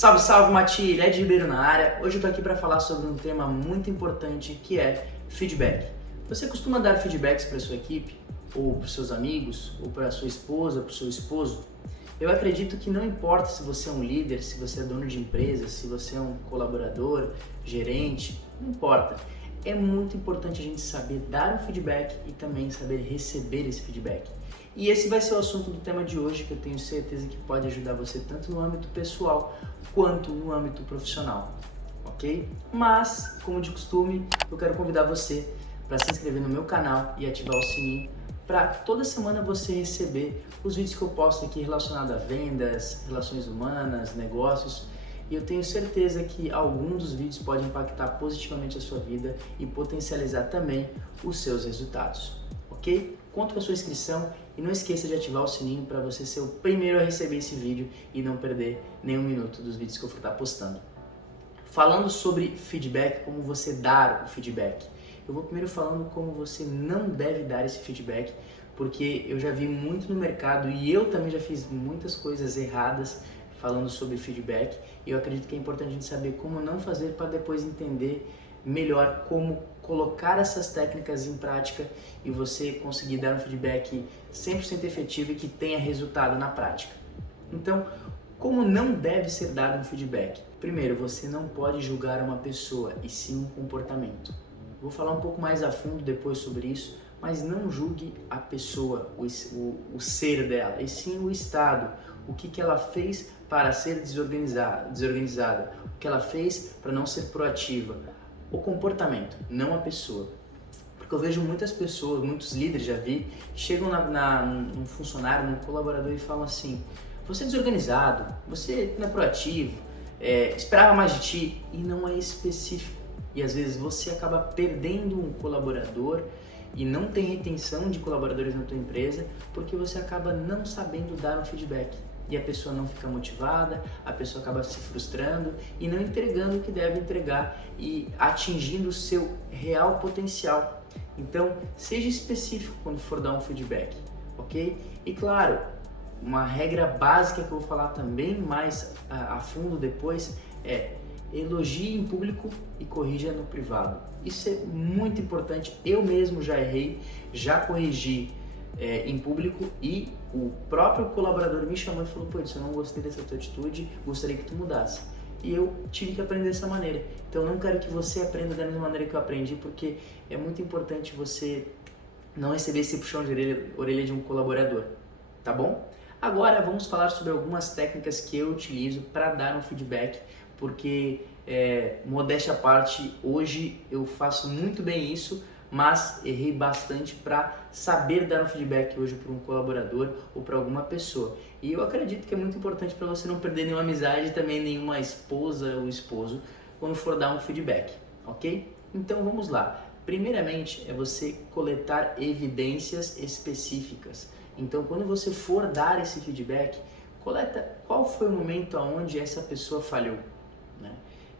Salve, salve, Matilha, Ed Ribeiro na área. Hoje eu tô aqui para falar sobre um tema muito importante que é feedback. Você costuma dar feedbacks para sua equipe, ou para seus amigos, ou para sua esposa, para o seu esposo? Eu acredito que não importa se você é um líder, se você é dono de empresa, se você é um colaborador, gerente, não importa. É muito importante a gente saber dar um feedback e também saber receber esse feedback. E esse vai ser o assunto do tema de hoje, que eu tenho certeza que pode ajudar você tanto no âmbito pessoal quanto no âmbito profissional, ok? Mas, como de costume, eu quero convidar você para se inscrever no meu canal e ativar o sininho para toda semana você receber os vídeos que eu posto aqui relacionados a vendas, relações humanas, negócios. E eu tenho certeza que algum dos vídeos pode impactar positivamente a sua vida e potencializar também os seus resultados, ok? Conto com a sua inscrição e não esqueça de ativar o sininho para você ser o primeiro a receber esse vídeo e não perder nenhum minuto dos vídeos que eu for estar postando. Falando sobre feedback, como você dar o feedback. Eu vou primeiro falando como você não deve dar esse feedback, porque eu já vi muito no mercado e eu também já fiz muitas coisas erradas falando sobre feedback, e eu acredito que é importante a gente saber como não fazer para depois entender melhor como colocar essas técnicas em prática e você conseguir dar um feedback 100% efetivo e que tenha resultado na prática. Então, como não deve ser dado um feedback? Primeiro, você não pode julgar uma pessoa e sim um comportamento. Vou falar um pouco mais a fundo depois sobre isso, mas não julgue a pessoa, o ser dela, e sim o estado, o que ela fez para ser desorganizada, o que ela fez para não ser proativa. O comportamento, não a pessoa. Porque eu vejo muitas pessoas, muitos líderes já vi, chegam num funcionário, num colaborador e falam assim: você é desorganizado, você não é proativo, esperava mais de ti, e não é específico. E às vezes você acaba perdendo um colaborador e não tem retenção de colaboradores na tua empresa porque você acaba não sabendo dar um feedback. E a pessoa não fica motivada, a pessoa acaba se frustrando e não entregando o que deve entregar e atingindo o seu real potencial. Então, seja específico quando for dar um feedback, ok? E claro, uma regra básica que eu vou falar também mais a fundo depois é: elogie em público e corrija no privado. Isso é muito importante. Eu mesmo já errei, já corrigi em público e o próprio colaborador me chamou e falou: pô, eu não gostei dessa tua atitude, gostaria que tu mudasse. E eu tive que aprender dessa maneira. Então eu não quero que você aprenda da mesma maneira que eu aprendi, porque é muito importante você não receber esse puxão de orelha de um colaborador, tá bom? Agora vamos falar sobre algumas técnicas que eu utilizo para dar um feedback, porque modéstia à parte, hoje eu faço muito bem isso, mas errei bastante para saber dar um feedback hoje para um colaborador ou para alguma pessoa. E eu acredito que é muito importante para você não perder nenhuma amizade e também nenhuma esposa ou esposo quando for dar um feedback, ok? Então vamos lá. Primeiramente é você coletar evidências específicas. Então quando você for dar esse feedback, coleta qual foi o momento onde essa pessoa falhou, né?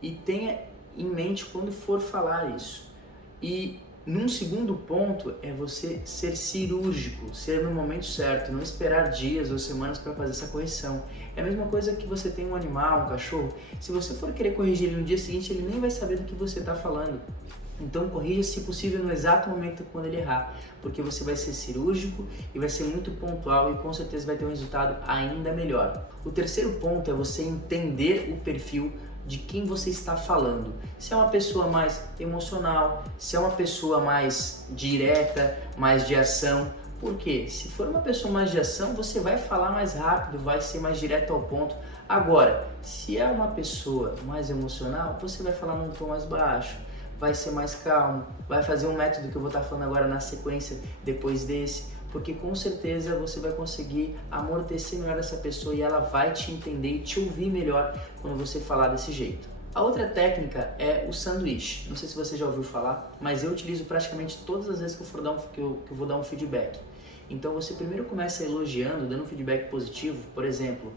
E tenha em mente quando for falar isso. E num segundo ponto é você ser cirúrgico, ser no momento certo, não esperar dias ou semanas para fazer essa correção. É a mesma coisa que você tem um animal, um cachorro. Se você for querer corrigir ele no dia seguinte, ele nem vai saber do que você está falando. Então corrija, se possível, no exato momento quando ele errar, porque você vai ser cirúrgico e vai ser muito pontual e com certeza vai ter um resultado ainda melhor. O terceiro ponto é você entender o perfil de quem você está falando. Se é uma pessoa mais emocional, se é uma pessoa mais direta, mais de ação. Por quê? Se for uma pessoa mais de ação, você vai falar mais rápido, vai ser mais direto ao ponto. Agora, se é uma pessoa mais emocional, você vai falar num tom mais baixo, vai ser mais calmo, vai fazer um método que eu vou estar falando agora na sequência depois desse, porque com certeza você vai conseguir amortecer melhor essa pessoa e ela vai te entender e te ouvir melhor quando você falar desse jeito. A outra técnica é o sanduíche. Não sei se você já ouviu falar, mas eu utilizo praticamente todas as vezes que eu vou dar um feedback. Então você primeiro começa elogiando, dando um feedback positivo, por exemplo: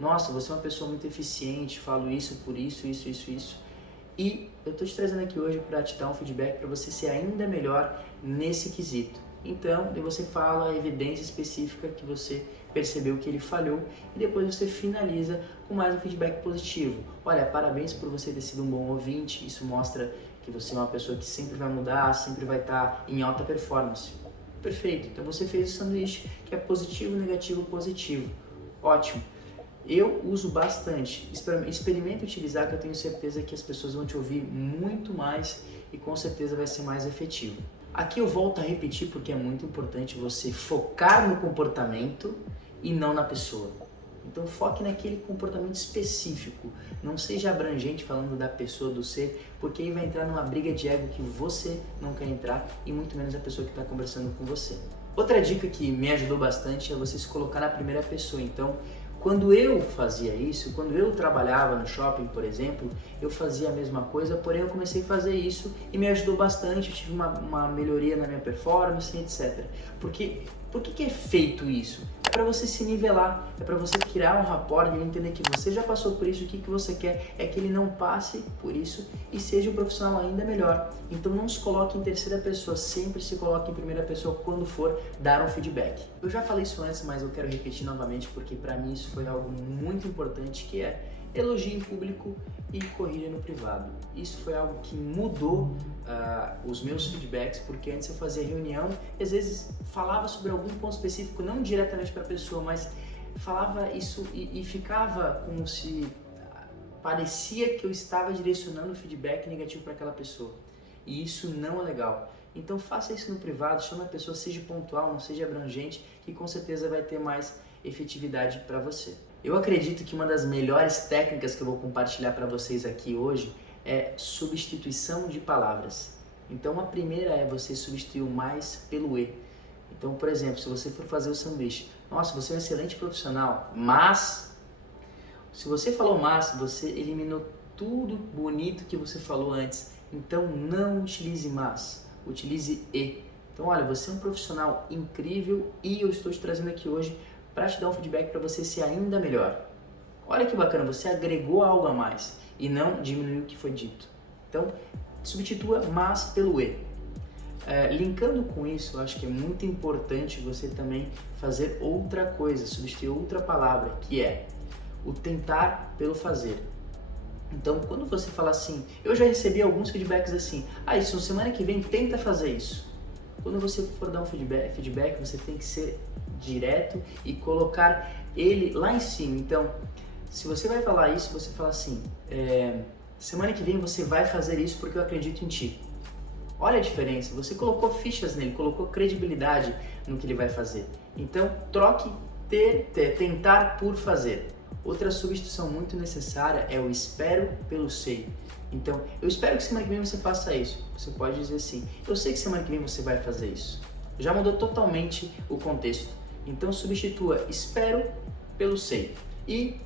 nossa, você é uma pessoa muito eficiente, falo isso por isso. E eu estou te trazendo aqui hoje para te dar um feedback para você ser ainda melhor nesse quesito. Então, você fala a evidência específica que você percebeu que ele falhou e depois você finaliza com mais um feedback positivo. Olha, parabéns por você ter sido um bom ouvinte, isso mostra que você é uma pessoa que sempre vai mudar, sempre vai estar em alta performance. Perfeito, então você fez o sanduíche que é positivo, negativo, positivo. Ótimo. Eu uso bastante, experimente utilizar, que eu tenho certeza que as pessoas vão te ouvir muito mais e com certeza vai ser mais efetivo. Aqui eu volto a repetir porque é muito importante você focar no comportamento e não na pessoa. Então foque naquele comportamento específico, não seja abrangente falando da pessoa, do ser, porque aí vai entrar numa briga de ego que você não quer entrar e muito menos a pessoa que está conversando com você. Outra dica que me ajudou bastante é você se colocar na primeira pessoa. Então, quando eu fazia isso, quando eu trabalhava no shopping, por exemplo, eu fazia a mesma coisa, porém eu comecei a fazer isso e me ajudou bastante, eu tive uma melhoria na minha performance, etc. Por que é feito isso? É para você se nivelar, é para você criar um rapport e entender que você já passou por isso, o que você quer é que ele não passe por isso e seja um profissional ainda melhor. Então não se coloque em terceira pessoa, sempre se coloque em primeira pessoa quando for dar um feedback. Eu já falei isso antes, mas eu quero repetir novamente porque para mim isso foi algo muito importante, que é elogie em público e corrija no privado. Isso foi algo que mudou os meus feedbacks, porque antes eu fazia reunião e às vezes falava sobre algum ponto específico, não diretamente para a pessoa, mas falava isso e ficava como se parecia que eu estava direcionando o feedback negativo para aquela pessoa. E isso não é legal. Então faça isso no privado, chame a pessoa, seja pontual, não seja abrangente, que com certeza vai ter mais efetividade para você. Eu acredito que uma das melhores técnicas que eu vou compartilhar para vocês aqui hoje é substituição de palavras. Então a primeira é você substituir o mais pelo e. Então, por exemplo, se você for fazer o sanduíche, nossa, você é um excelente profissional, mas se você falou mas, você eliminou tudo bonito que você falou antes. Então não utilize mas, utilize e. Então olha, você é um profissional incrível e eu estou te trazendo aqui hoje para te dar um feedback para você ser ainda melhor. Olha que bacana, você agregou algo a mais e não diminuiu o que foi dito. Então, substitua mas pelo e. Linkando com isso, eu acho que é muito importante você também fazer outra coisa, substituir outra palavra, que é o tentar pelo fazer. Então, quando você fala assim, eu já recebi alguns feedbacks assim, isso, semana que vem tenta fazer isso. Quando você for dar um feedback, você tem que ser direto e colocar ele lá em cima. Então, se você vai falar isso, você fala assim, semana que vem você vai fazer isso porque eu acredito em ti. Olha a diferença, você colocou fichas nele, colocou credibilidade no que ele vai fazer. Então, troque tentar por fazer. Outra substituição muito necessária é o espero pelo sei. Então, eu espero que semana que vem você faça isso. Você pode dizer assim, eu sei que semana que vem você vai fazer isso. Já mudou totalmente o contexto. Então, substitua espero pelo sei. E,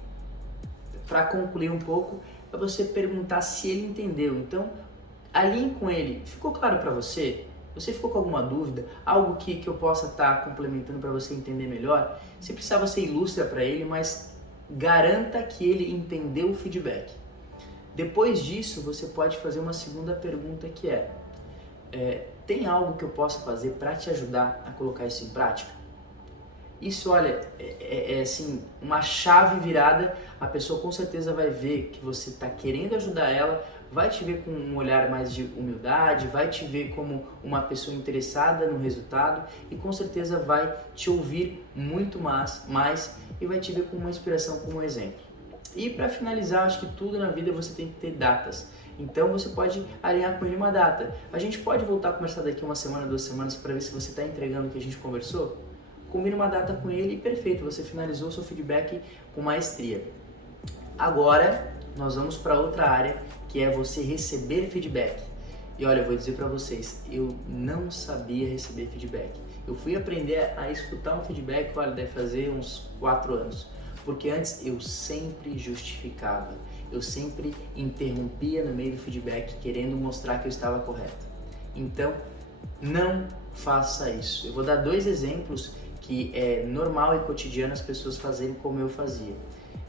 para concluir um pouco, é você perguntar se ele entendeu. Então, alinhe com ele. Ficou claro para você? Você ficou com alguma dúvida? Algo que eu possa estar complementando para você entender melhor? Se precisar, você ilustra para ele, mas garanta que ele entendeu o feedback. Depois disso, você pode fazer uma segunda pergunta que tem algo que eu possa fazer para te ajudar a colocar isso em prática? Isso, olha, é assim, uma chave virada, a pessoa com certeza vai ver que você está querendo ajudar ela, vai te ver com um olhar mais de humildade, vai te ver como uma pessoa interessada no resultado e com certeza vai te ouvir muito mais e vai te ver como uma inspiração, como um exemplo. E para finalizar, acho que tudo na vida você tem que ter datas. Então você pode alinhar com ele uma data. A gente pode voltar a conversar daqui uma semana, 2 semanas para ver se você está entregando o que a gente conversou? Combine uma data com ele e perfeito, você finalizou o seu feedback com maestria. Agora nós vamos para outra área, que é você receber feedback. E olha, eu vou dizer para vocês, eu não sabia receber feedback. Eu fui aprender a escutar um feedback, olha, deve fazer uns 4 anos. Porque antes eu sempre justificava, eu sempre interrompia no meio do feedback querendo mostrar que eu estava correto. Então, não faça isso. Eu vou dar 2 exemplos que é normal e cotidiano as pessoas fazerem como eu fazia.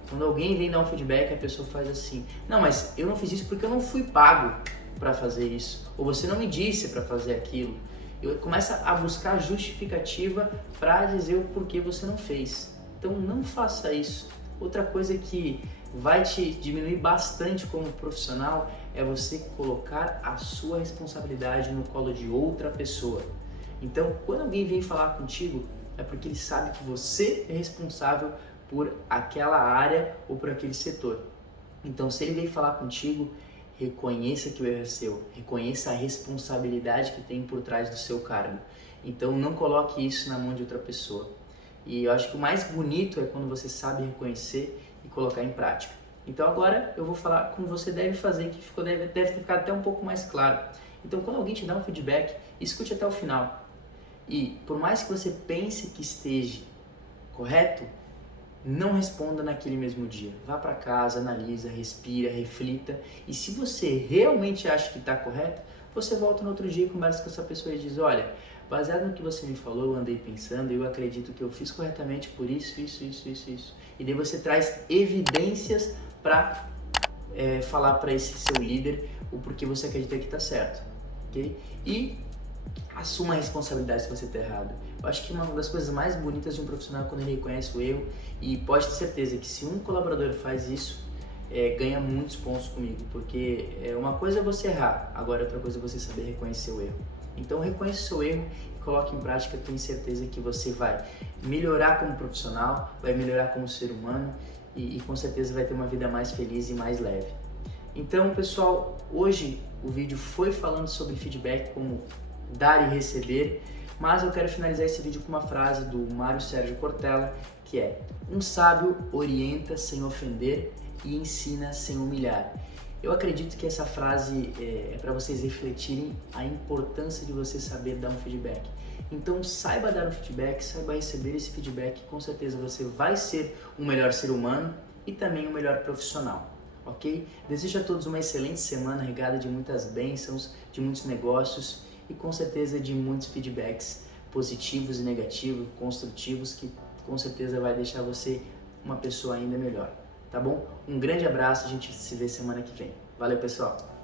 Quando alguém vem dar um feedback, a pessoa faz assim, não, mas eu não fiz isso porque eu não fui pago para fazer isso, ou você não me disse para fazer aquilo. Eu começo a buscar justificativa para dizer o porquê você não fez. Então não faça isso. Outra coisa que vai te diminuir bastante como profissional é você colocar a sua responsabilidade no colo de outra pessoa. Então, quando alguém vem falar contigo, é porque ele sabe que você é responsável por aquela área ou por aquele setor. Então, se ele vem falar contigo, reconheça que o erro é seu, reconheça a responsabilidade que tem por trás do seu cargo. Então, não coloque isso na mão de outra pessoa. E eu acho que o mais bonito é quando você sabe reconhecer e colocar em prática. Então agora eu vou falar como você deve fazer, que deve ter ficado até um pouco mais claro. Então quando alguém te dá um feedback, escute até o final. E por mais que você pense que esteja correto, não responda naquele mesmo dia. Vá para casa, analisa, respira, reflita. E se você realmente acha que está correto, você volta no outro dia e conversa com essa pessoa e diz, olha, baseado no que você me falou, eu andei pensando, eu acredito que eu fiz corretamente por isso. E daí você traz evidências para falar para esse seu líder o porquê você acredita que está certo, ok? E assuma a responsabilidade se você está errado. Eu acho que uma das coisas mais bonitas de um profissional é quando ele reconhece o erro, e pode ter certeza que se um colaborador faz isso, ganha muitos pontos comigo, porque uma coisa é você errar, agora outra coisa é você saber reconhecer o erro. Então reconheça o seu erro e coloque em prática, tenho certeza que você vai melhorar como profissional, vai melhorar como ser humano e com certeza vai ter uma vida mais feliz e mais leve. Então pessoal, hoje o vídeo foi falando sobre feedback, como dar e receber, mas eu quero finalizar esse vídeo com uma frase do Mário Sérgio Cortella, que é: um sábio orienta sem ofender e ensina sem humilhar. Eu acredito que essa frase é para vocês refletirem a importância de você saber dar um feedback. Então saiba dar um feedback, saiba receber esse feedback, com certeza você vai ser um melhor ser humano e também um melhor profissional, ok? Desejo a todos uma excelente semana, regada de muitas bênçãos, de muitos negócios e com certeza de muitos feedbacks positivos e negativos, construtivos, que com certeza vai deixar você uma pessoa ainda melhor. Tá bom? Um grande abraço, a gente se vê semana que vem. Valeu, pessoal!